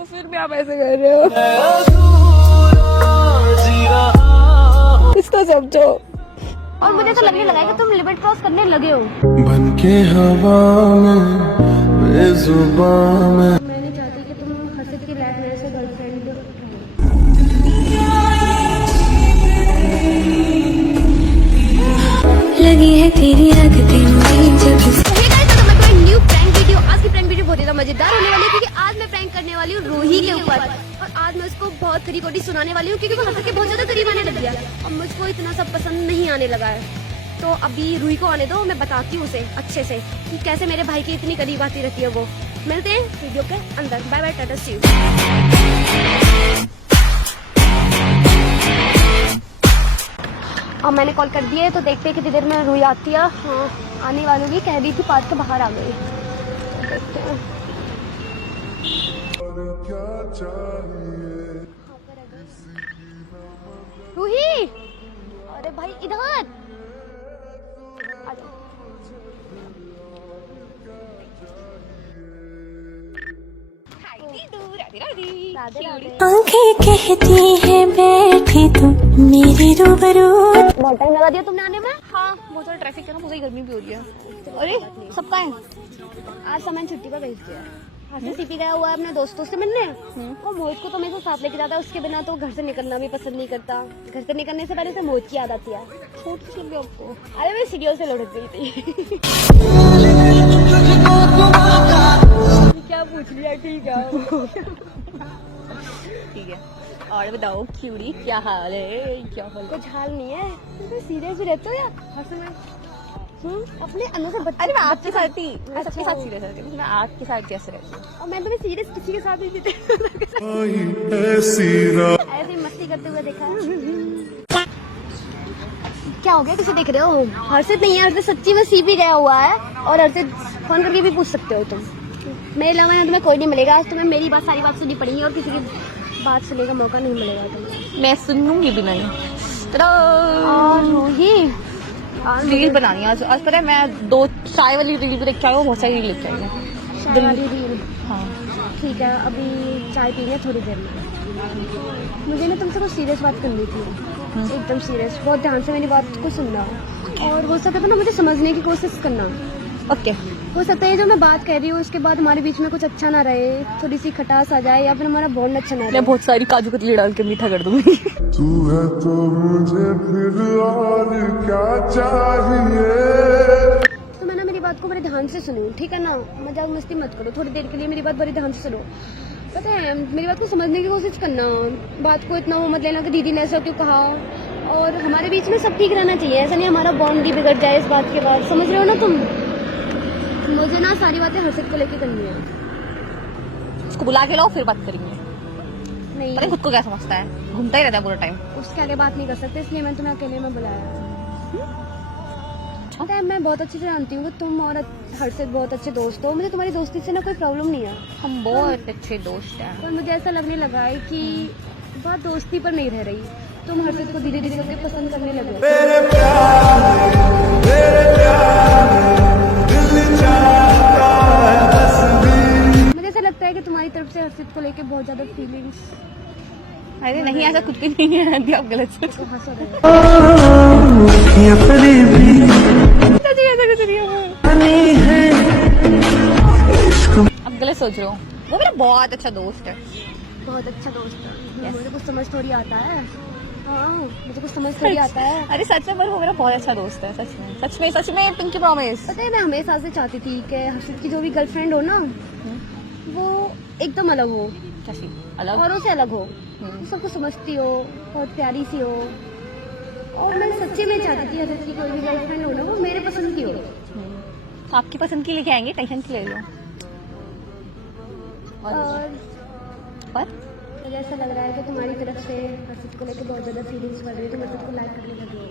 तो फिर भी आप ऐसे कर रहे हो। इसको समझो। और मुझे तो लगने लगा है कि तुम लिमिट क्रॉस करने लगे हो। बनके हवा में बेजुबान में मैं नहीं चाहती कि तुम हर्षित की लाइफ में ऐसे गर्लफ्रेंड लगी है तेरी आदतें मुझे जब से। New prank video. आज की प्रैंक वीडियो बहुत ज्यादा मजेदार होने वाली है क्योंकि आज मैं प्रैंक करने वाली हूँ रूही के ऊपर। और आज मैं उसको बहुत खरी खोटी सुनाने वाली हूँ क्योंकि वो हर्षित के बहुत ज्यादा करीब आने लग गया और मुझको इतना सब पसंद नहीं आने लगा है। तो अभी रूही को आने दो, मैं बताती हूँ उसे अच्छे से कि कैसे मेरे भाई की इतनी करीब आती रहती है वो। मिलते हैं वीडियो के अंदर। Bye bye, tata see you. अब मैंने कॉल कर दिया है तो देखते हैं कितनी देर में रूही आती है। हाँ आने वाली भी, कह रही थी पार्क के बाहर आ गई। देखते हैं। रूही, अरे भाई इधर आ जाओ। आंखें कहती है बैठी तुम मेरे रूबरू। बहुत टाइम लगा दिया तुमने आने में। हाँ बहुत सारा ट्रैफिक है ना, बहुत गर्मी भी हो रही है। अरे सबका है। आज सामान छुट्टी पर भेज दिया। आज से सीपी गया हुआ है अपने दोस्तों से मिलने। वो मोहित को तो मेरे को साथ लेके जाता है, उसके बिना तो घर से निकलना भी पसंद नहीं करता। घर से निकलने से पहले से मोहित की याद आती है। छोटी भी आपको। अरे मैं सीरियल से लुढ़क गई थी। क्या पूछ लिया? ठीक है ठीक है, और बताओ क्यूरी क्या हाल है? क्या हाल है? कुछ हाल नहीं है। तुम सीरियस भी रहते हो यार हर समय। अपने अंदर से बता। अरे मैं आपके साथ ही, मैं अच्छा। सबके साथ सीरियस रहती हूँ। मैं आपके साथ कैसे रहती हूँ? और मैं तो सीरियस किसी के साथ ही थी। ऐसे मस्ती करते हुए देखा है। क्या हो गया? किसे देख रहे हो? हर्षित नहीं है, हर्षित सच्ची में सीपी गया हुआ है। और हर्षित फोन करके भी पूछ सकते हो तुम। मेरे अलावा यहाँ तुम्हें कोई नहीं मिलेगा। आज तुम्हें मेरी बात, सारी बात सुननी पड़ेगी और किसी की बात सुनने का मौका नहीं मिलेगा तुम्हें। मैं सुनूंगी भी नहीं। और रूही रील बनानी है आज पता है, मैं 2 चाय वाली रील भी लेके आई हूँ, बहुत सारी रील लेके आई हूँ। चाय वाली रील। हाँ ठीक है, अभी चाय पीनी है थोड़ी देर में। मुझे ना तुमसे कुछ सीरियस बात करनी थी। एकदम सीरियस। बहुत ध्यान से मेरी बात को सुनना और हो सके तो ना मुझे समझने की कोशिश करना। ओके। हो सकता है जो मैं बात कह रही हूँ उसके बाद हमारे बीच में कुछ अच्छा ना रहे, थोड़ी सी खटास आ जाए या फिर हमारा बॉन्ड अच्छा ना रहे। मैं बहुत सारी काजू कतली डाल के मीठा कर दूंगी। तू है तो मुझे फिर और क्या चाहिए। तो मैं ना मेरी बात को बड़े ध्यान से सुनो, ठीक है ना? मजाक मस्ती मत करो। थोड़ी देर के लिए मेरी बात बड़े ध्यान से सुनो। पता है मेरी बात को समझने की कोशिश करना। बात को इतना वो मत लेना कि दीदी ने ऐसा क्यों कहा। और हमारे बीच में सब ठीक रहना चाहिए, ऐसा नहीं हमारा बॉन्ड ही बिगड़ जाए इस बात के बाद। समझ रहे हो ना तुम? मुझे ना सारी बातें हर्षित को लेके करनी है। उसको बुला के लाओ फिर बात करेंगे। नहीं पता खुद को क्या समझता है, घूमता ही रहता है पूरा टाइम। उसके आगे बात नहीं कर सकते, इसलिए मैंने तुम्हें अकेले में बुलाया। पता है मैं बहुत अच्छे से जानती हूँ कि तुम और हर्षित बहुत अच्छे दोस्त हो। मुझे तुम्हारी दोस्ती से ना कोई प्रॉब्लम नहीं है। हम बहुत अच्छे दोस्त हैं। पर मुझे ऐसा लगने लगा है कि बात दोस्ती पर नहीं रह रही। तुम हर्षित को धीरे धीरे करके पसंद करने लगे। मुझे ऐसा लगता है कि तुम्हारी तरफ से हर्षित को लेके बहुत ज्यादा फीलिंग्स। अरे नहीं, ऐसा कुछ भी नहीं है आंटी, आप गलत सोच रहे हो। हंसो रहे। ऐसा कुछ नहीं है। आप गलत सोच रहे हो। वो मेरा बहुत अच्छा दोस्त है। बहुत अच्छा दोस्त है। मुझे कुछ समझ थोड़ी आता है। हाँ मुझे कुछ समझ थोड़ी आता है। अरे सच में, पर वो मेरा बहुत अच्छा दोस्त है। सच में पिंकी प्रॉमिस। पता है मैं हमेशा से चाहती थी कि हर्षित की जो भी गर्लफ्रेंड हो ना वो एकदम अलग हो, कैसी अलग? औरों से अलग हो, सबको समझती हो, बहुत प्यारी सी हो। और मैं सच्ची में चाहती थी हर्षित की कोई भी गर्लफ्रेंड हो ना वो मेरे पसंद की हो। तो आपकी पसंद की लेके आएंगे, टेंशन की ले लो। और पर मुझे ऐसा लग रहा है कि तुम्हारी तरफ से हर्षित को लेकर बहुत ज्यादा फीलिंग्स बढ़ रही है। तुम हर्षित को लाइक करने लगी हो।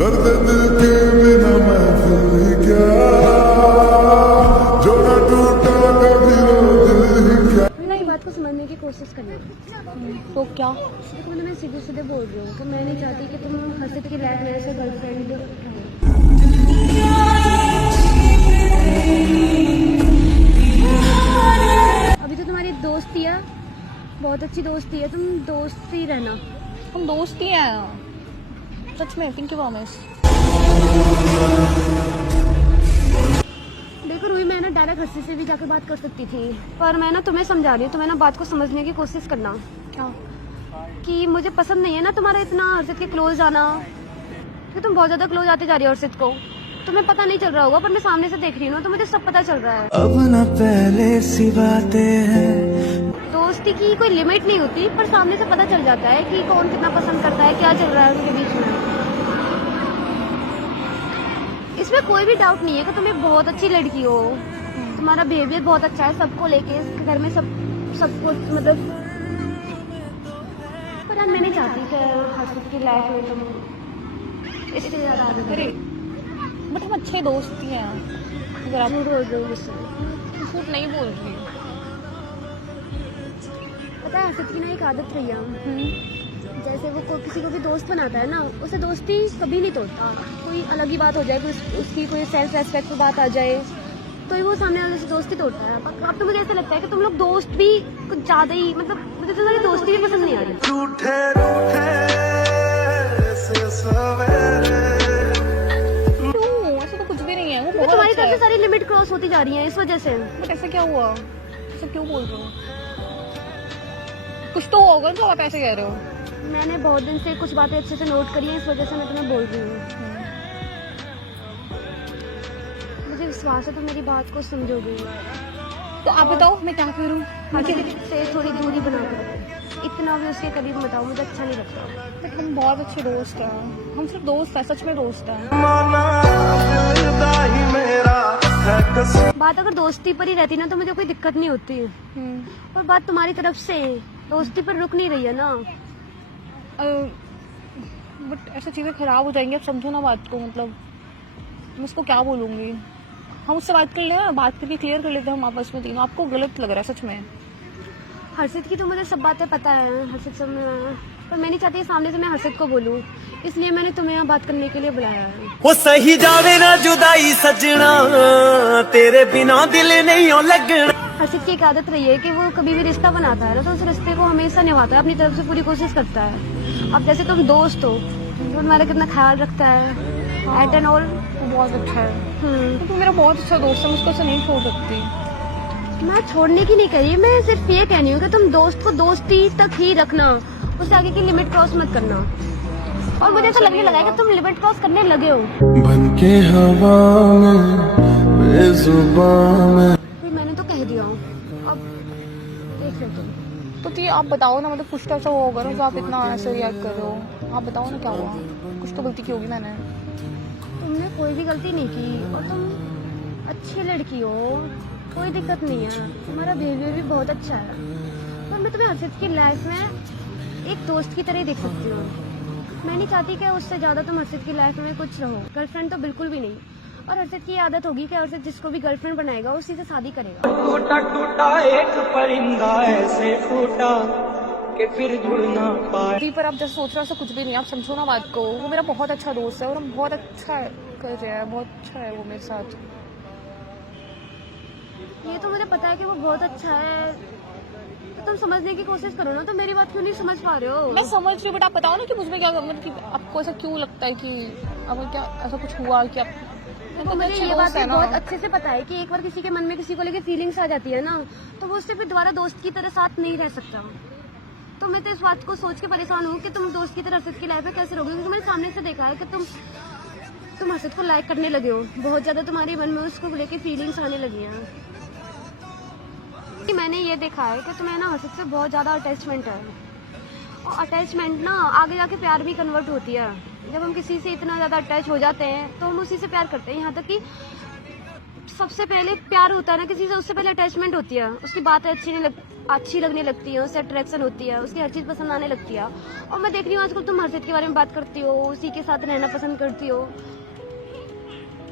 दर्द दिल के बिना मैं फिर क्या, जो न टूटा कभी वो दिल ही क्या। मेरी बात को समझने की कोशिश करना। तो क्या? देखो मैं सीधे सीधे बोल रही हूँ कि मैं नहीं चाहती कि तुम हर्षित की लाइफ में ऐसे गर्लफ्रेंड रहो। अभी तो तुम्हारी दोस्ती है बहुत अच्छी दोस्ती है, तुम दोस्त ही रहना। हम दोस्त ही हैं सच में, पिंकी प्रॉमिस। देखो रूही, मैं ना डायरेक्ट हर्षित से भी जाकर बात कर सकती थी, पर मैं ना तुम्हें समझा रही हूँ, तुम्हें ना बात को समझने की कोशिश करना क्या? कि मुझे पसंद नहीं है ना तुम्हारा इतना हर्षित के क्लोज आना, कि तुम बहुत ज्यादा क्लोज आते जा रही हो हर्षित को। तुम्हें पता नहीं चल रहा होगा, पर मैं सामने से देख रही हूँ ना, तो मुझे सब पता चल रहा है। अब न पहले सी बातें हैं। दोस्ती की कोई लिमिट नहीं होती, पर सामने से पता चल जाता है कि कौन कितना पसंद करता है, क्या चल रहा है उनके बीच में। इसमें कोई भी डाउट नहीं है कि तुम एक बहुत अच्छी लड़की हो, तुम्हारा बिहेवियर बहुत अच्छा है सबको लेके, घर में सबको मतलब। पर यार मैं नहीं चाहती कि हर्षित की लाइफ में तुम इससे ज्यादा आगे अरे बढ़ो। बट हम अच्छे दोस्त ही हैं। अगर आप झूठ बोल रही हो मुझसे। झूठ नहीं बोल रही। पता है हर्षित की ना एक आदत रही है, जैसे वो किसी को भी दोस्त बनाता है ना, उसे दोस्ती कभी नहीं तोड़ता। कोई अलग ही बात हो जाए, उसकी कोई सेल्फ रेस्पेक्ट पे बात आ जाए, तो ही वो सामने वाले से दोस्ती तोड़ता है। अब तो मुझे ऐसा लगता है कि तुम लोग दोस्त भी कुछ ज्यादा ही, मतलब मुझे तुम्हारी दोस्ती भी पसंद नहीं आ रही। रूठे रूठे से सवेरे। क्यों? ऐसा तो कुछ भी नहीं है, वो तो बहुत तुम्हारी अच्छा तरफ है। से सारी लिमिट क्रॉस होती जा रही है इस वजह से। बट ऐसा क्या हुआ? ऐसा क्यों बोल रहे हो? कुछ तो होगा जो आप ऐसे कह रहे हो। मैंने बहुत दिन से कुछ बातें अच्छे से नोट करी है, इस वजह से मैं तुम्हें बोल रही हूँ। मुझे विश्वास है तुम मेरी बात को समझोगे। तो आप बताओ मैं क्या करूँ? हर्षित से थोड़ी दूरी बना कर रखो। इतना भी उसके करीब मत आओ, मुझे अच्छा नहीं लगता। बट हम बहुत अच्छे दोस्त हैं, हम सिर्फ दोस्त हैं, सच में दोस्त हैं। माना दिल दा ही मेरा है कसूर। बात अगर दोस्ती पर ही रहती ना तो मुझे कोई दिक्कत नहीं होती, और बात तुम्हारी तरफ से दोस्ती पर रुक नहीं रही है ना। बट ऐसे चीज़ें खराब हो जाएंगी, आप समझो ना बात को। मतलब मैं उसको क्या बोलूँगी? हम उससे बात कर ले, बात करके क्लियर कर लेते हैं हम आपस में तीनों। आपको गलत लग रहा है सच में? हर्षित की तो मुझे सब बातें पता है, हर्षित से पर मैं नहीं चाहती सामने से मैं हर्षित को बोलूँ, इसलिए मैंने तुम्हें यहाँ बात करने के लिए बुलाया है। वो सही जावे ना जुदाई सजना, तेरे बिना दिल नहीं हो लगना। हर्षित की एक आदत रही है कि वो कभी भी रिश्ता बनाता है ना, तो उस रिश्ते को हमेशा निभाता है, अपनी तरफ से पूरी कोशिश करता है। अब जैसे तुम दोस्त हो, तो तुम्हारा कितना ख्याल रखता है, एट एंड ऑल वो बहुत अच्छा है। तो मेरा बहुत अच्छा दोस्त है, मैं उसको ऐसे नहीं छोड़ सकती। मैं छोड़ने की नहीं कह रही, मैं सिर्फ ये कहनी हूँ कि तुम दोस्त को दोस्ती तक ही रखना, उससे आगे की लिमिट क्रॉस मत करना। और मुझे ऐसा लगने लगा है कि तुम लिमिट क्रॉस करने लगे हो। बनके हवा में बेजुबान में। फिर मैंने तो कह दिया हूँ, अब देख लो तुम। तो आप बताओ ना, मतलब कुछ तो ऐसा होगा ना जो आप इतना ऐसे रिएक्ट कर रहे हो। आप बताओ ना क्या हुआ? कुछ तो गलती की होगी मैंने। तुमने कोई भी गलती नहीं की, और तुम अच्छी लड़की हो, कोई दिक्कत नहीं है, तुम्हारा बिहेवियर भी बहुत अच्छा है। पर मैं तुम्हें हर्षित की लाइफ में एक दोस्त की तरह ही देख सकती हूँ। मैं नहीं चाहती कि उससे ज़्यादा तुम हर्षित की लाइफ में कुछ रहो, गर्लफ्रेंड तो बिल्कुल भी नहीं। और हर्षित की आदत होगी कि हर्षित जिसको भी गर्लफ्रेंड बनाएगा उसी से शादी करेगा। टूटा टूटा एक परिंदा ऐसे टूटा कि फिर जुड़ ना पाए। अभी पर आप जैसे सोच रहे हो ऐसा कुछ भी नहीं, आप समझो ना बात को। वो मेरा बहुत अच्छा दोस्त है और हम बहुत अच्छा कर रहे हैं, बहुत अच्छा है वो मेरे साथ। ये तो मुझे पता है कि वो बहुत अच्छा है, तो तुम समझने की कोशिश करो ना। तो मेरी बात क्यों नहीं समझ पा रहे हो? मैं समझ रही हूँ, बट आप बताओ ना कि मुझमें क्या, मतलब कि आपको ऐसा क्यों लगता है कि अब क्या ऐसा कुछ हुआ कि आप तो मुझे ये बात भी बहुत अच्छे से पता है कि एक बार किसी के मन में किसी को लेके फीलिंग्स आ जाती है ना, तो वो उससे फिर दोबारा दोस्त की तरह साथ नहीं रह सकता। तो मैं तो इस बात को सोच के परेशान हूँ कि तुम दोस्त की तरह हर्षित की लाइफ में कैसे रहोगे, क्योंकि मैंने सामने से देखा है कि तुम हर्षित को लाइक करने लगे हो, बहुत ज्यादा तुम्हारे मन में उसको लेके फीलिंग्स आने लगी हैं। कि मैंने ये देखा है कि तुम्हें ना हर्षित से बहुत ज्यादा अटैचमेंट है, और अटैचमेंट ना आगे जाके प्यार भी कन्वर्ट होती है। जब हम किसी से इतना ज्यादा अटैच हो जाते हैं तो हम उसी से प्यार करते हैं, यहाँ तक कि सबसे पहले प्यार होता है ना किसी से, उससे पहले अटैचमेंट होती है। उसकी बातें अच्छी लगने लगती है, उससे अट्रैक्शन होती है, उसकी हर चीज़ पसंद आने लगती है। और मैं देख रही हूँ आजकल तुम हर्षित के बारे में बात करती हो, उसी के साथ रहना पसंद करती हो,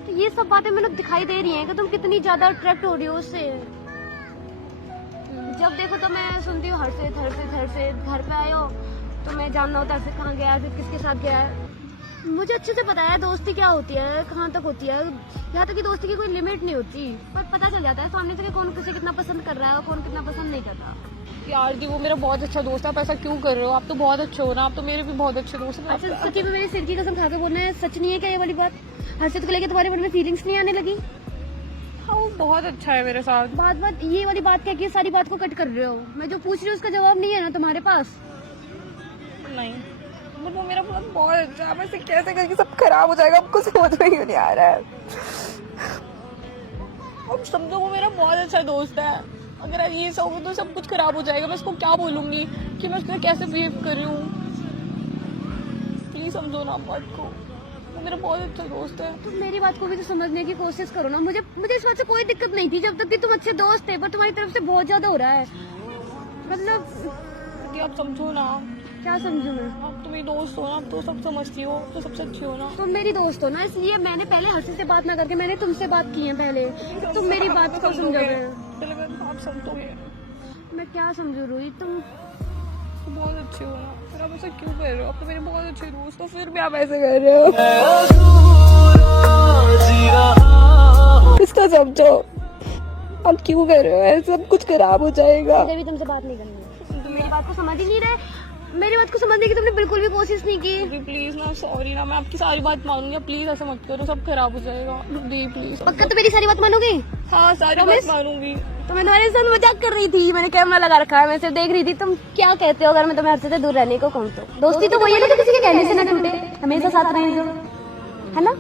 तो ये सब बातें मतलब दिखाई दे रही हैं कि तुम कितनी ज्यादा अट्रैक्ट हो रही हो उससे। जब देखो तो मैं सुनती हूँ हर्षित हर्षित हर्षित, घर पे आए हो तो मैं जानना होता है हर्षित कहाँ गया है, किसके साथ गया है। मुझे अच्छे से पता है दोस्ती क्या होती है, कहाँ तक होती है, यहाँ तक कि दोस्ती की कोई लिमिट नहीं होती, पर पता चल जाता है सामने से कि कौन किसे कितना पसंद कर रहा है और कौन कितना पसंद नहीं कर रहा। यार दी वो मेरा बहुत अच्छा दोस्त है, आप ऐसा क्यों कर रहे हो? आप तो बहुत अच्छे हो ना, आप तो मेरे भी बहुत अच्छे दोस्त हैं। अच्छा सच्ची में मेरे सिर की कसम खा के बोलना है, सच नहीं है क्या ये वाली बात? हर्षित को लेकर तुम्हारे मन में फीलिंग्स नहीं आने लगी? हाँ वो बहुत अच्छा है मेरे साथ। बात ये वाली बात क्या कि सारी बात को कट कर रहे हो? मैं जो पूछ रही हूँ उसका जवाब नहीं है ना तुम्हारे पास? नहीं बट वो मेरा बहुत अच्छा है, ऐसे कैसे करके सब खराब हो जाएगा, आपको समझ में क्यों नहीं आ रहा है? अब समझो वो मेरा बहुत अच्छा दोस्त है, अगर ये सब हो तो सब कुछ खराब हो जाएगा। मैं उसको क्या बोलूंगी कि मैं उसके साथ कैसे बिहेव कर रही हूँ? प्लीज समझो ना बात को, वो मेरा बहुत अच्छा दोस्त है। तुम मेरी बात को भी तो समझने की कोशिश करो ना। मुझे इस बात से कोई दिक्कत नहीं थी जब तक कि तुम अच्छे दोस्त थे, पर तुम्हारी तरफ से बहुत ज्यादा हो रहा है। मतलब कि आप समझो ना, क्या समझू मैं? आप तो मेरी दोस्त हो ना, आप तो सब समझती हो, तो सबसे अच्छी हो ना। तुम मेरी दोस्त हो ना, इसलिए मैंने पहले हर्षित से बात ना करके मैंने तुमसे बात की है पहले। तुम मेरी बात को समझोगे? आप समझोगे? मैं क्या समझू रूही? तुम तो बहुत अच्छे हो ना, फिर आप ऐसा क्यों कर रहे हो? आप तो मेरे बहुत अच्छे दोस्त हो, फिर भी आप ऐसे कर रहे हो। इसका समझो, आप क्यों कर रहे हो ऐसा? सब कुछ खराब हो जाएगा। मुझे भी तुमसे बात नहीं करनी है। तुम मेरी बात को समझ ही नहीं रहे। मेरी बात को समझने की तुमने बिल्कुल भी कोशिश नहीं की। प्लीज ना, सॉरी ना, मैं आपकी सारी बात मानूंगी, प्लीज ऐसा मत करो, सब खराब हो जाएगा। दी प्लीज। पक्का तो मेरी सारी बात मानोगी? हाँ सारी बात मानूंगी। तो मैं तुम्हारे साथ मजाक कर रही थी, मैंने कैमरा लगा रखा है, मैं सिर्फ देख रही थी तुम क्या कहते हो अगर मैं तुम्हें हर्षित से दूर रहने को कहूँ तो। दोस्ती तो वही है ना कि किसी के कहने से ना टूटे, हमेशा साथ रहें जो, है ना?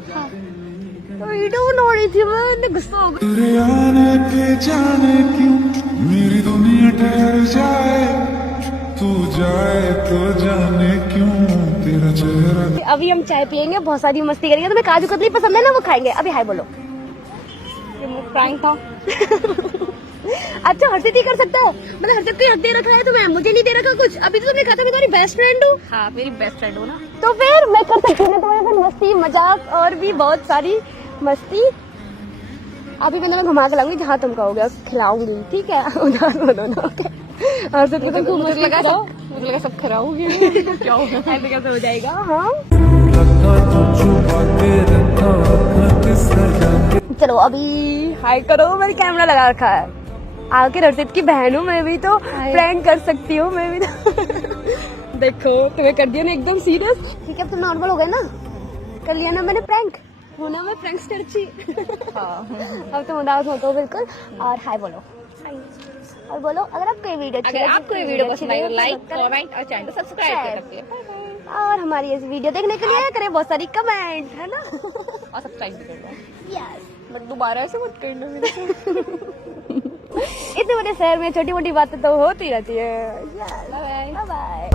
तो वीडियो बना रही थी मैं, गुस्सा हो गया। तेरे आने पे जाने क्यों मेरी दुनिया ठहर जाए, तू जाए तो जाने क्यों तेरा चेहरा। अभी हम चाय पियेंगे, बहुत सारी मस्ती करेंगे। तुम्हें काजू कतली पसंद है ना, वो खाएंगे। अभी हाय बोलो। प्रैंक था। अच्छा हर्षित ही कर सकता है, मतलब हर्षित को दे रखा है तुम्हें, मुझे नहीं दे रखा कुछ। अभी तो तुमने कहा था मैं तुम्हारी बेस्ट फ्रेंड हूँ। हाँ मेरी बेस्ट फ्रेंड हो ना, तो फिर मैं कर सकती हूँ ना तुम्हारे साथ मस्ती मजाक और भी बहुत सारी मस्ती। अभी मैं तुम्हें घुमा के लाऊंगी जहाँ तुम कहोगे, खिलाऊंगी, ठीक है? उदास बनो ना, ओके? हर्षित को तुम मुझे लगा सब खराब हो गया। क्या होगा? ऐसे कैसे हो जाएगा? हाँ चलो अभी हाय करो, मैंने कैमरा लगा रखा है। आखिर हर्षित की बहन हूँ मैं भी, तो प्रैंक कर सकती हूँ मैं भी तो। देखो तुम्हें कर दिया ना एकदम सीरियस। ठीक है अब तुम नॉर्मल हो गए ना, कर लिया ना मैंने प्रैंक, होना मैं प्रैंकस्टर थी। अब तुम उदास हो तो बिल्कुल। और हाय बोलो, और बोलो अगर आपको ये वीडियो अच्छी लगी, आपको ये वीडियो पसंद आई तो लाइक कमेंट और चैनल को सब्सक्राइब कर सकते हैं, और हमारी इस वीडियो देखने के लिए करें बहुत सारी कमेंट, है ना? और सब्सक्राइब भी कर लो। यस। बट दोबारा ऐसे मत करना मेरे को। इतने बड़े शहर में छोटी मोटी बातें तो होती रहती है। Bye bye.